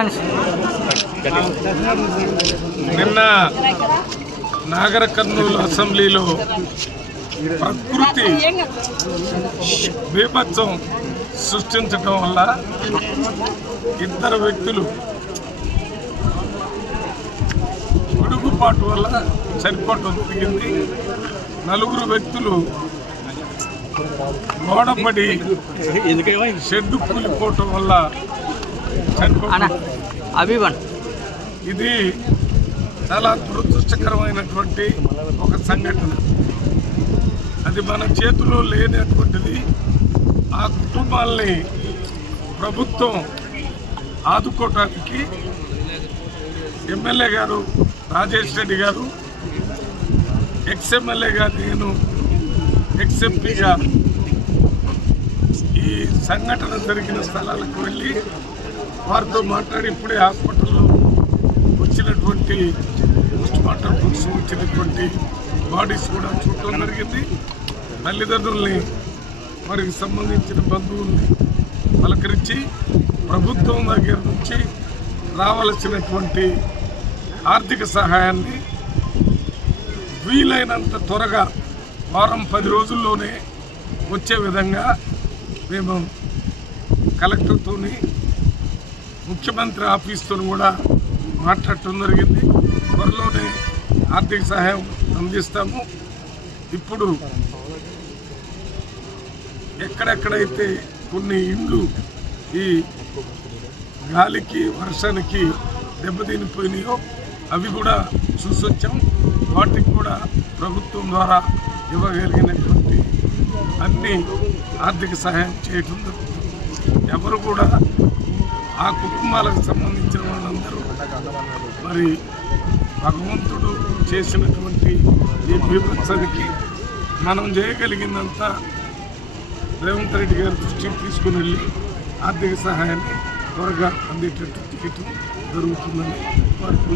Friends. నిన్న నాగర్ కర్నూలు అసెంబ్లీలో ప్రకృతి బీభత్సం సృష్టించడం వల్ల ఇద్దరు వ్యక్తులు పిడుగుపాటు వల్ల చనిపోవటం జరిగింది. నలుగురు వ్యక్తులు గోడపడి షెడ్డు కూలిపోవటం వల్ల చనిపోవటం. ఇది చాలా దురదృష్టకరమైనటువంటి ఒక సంఘటన. అది మన చేతిలో లేనటువంటిది. ఆ కుటుంబాలని ప్రభుత్వం ఆదుకోవటానికి ఎమ్మెల్యే గారు రాజేష్ రెడ్డి గారు, ఎక్స్ఎమ్మెల్యేగా నేను, ఎక్స్ఎంపీగా ఈ సంఘటన జరిగిన స్థలాలకు వెళ్ళి వారితో మాట్లాడి ఇప్పుడే హాస్పిటల్లో వచ్చినటువంటి పోస్ట్మార్టం కోసం వచ్చినటువంటి బాడీస్ కూడా చూడటం జరిగింది. తల్లిదండ్రుల్ని, వారికి సంబంధించిన బంధువుల్ని పలకరించి ప్రభుత్వం దగ్గర నుంచి రావాల్సినటువంటి ఆర్థిక సహాయాన్ని వీలైనంత త్వరగా వారం 10 రోజుల్లోనే వచ్చే విధంగా మేము కలెక్టర్తోని, ముఖ్యమంత్రి ఆఫీస్తో కూడా మాట్లాడటం జరిగింది. త్వరలోనే ఆర్థిక సహాయం అందిస్తాము. ఇప్పుడు ఎక్కడెక్కడైతే కొన్ని ఇండ్లు ఈ గాలికి వర్షానికి దెబ్బతినిపోయినాయో అవి కూడా చూసొచ్చాం. వాటికి కూడా ప్రభుత్వం ద్వారా ఇవ్వగలిగినటువంటి అన్ని ఆర్థిక సహాయం చేయటం జరుగుతుంది. ఎవరు కూడా ఆ కుటుంబాలకు సంబంధించిన వాళ్ళందరూ మరి భగవంతుడు చేసినటువంటి ఈ బీభత్సానికి మనం చేయగలిగిందంతా రేవంత్ రెడ్డి గారి దృష్టికి తీసుకుని వెళ్ళి ఆర్థిక సహాయాన్ని త్వరగా అందేటట్టు చేయటం జరుగుతుందని వారికి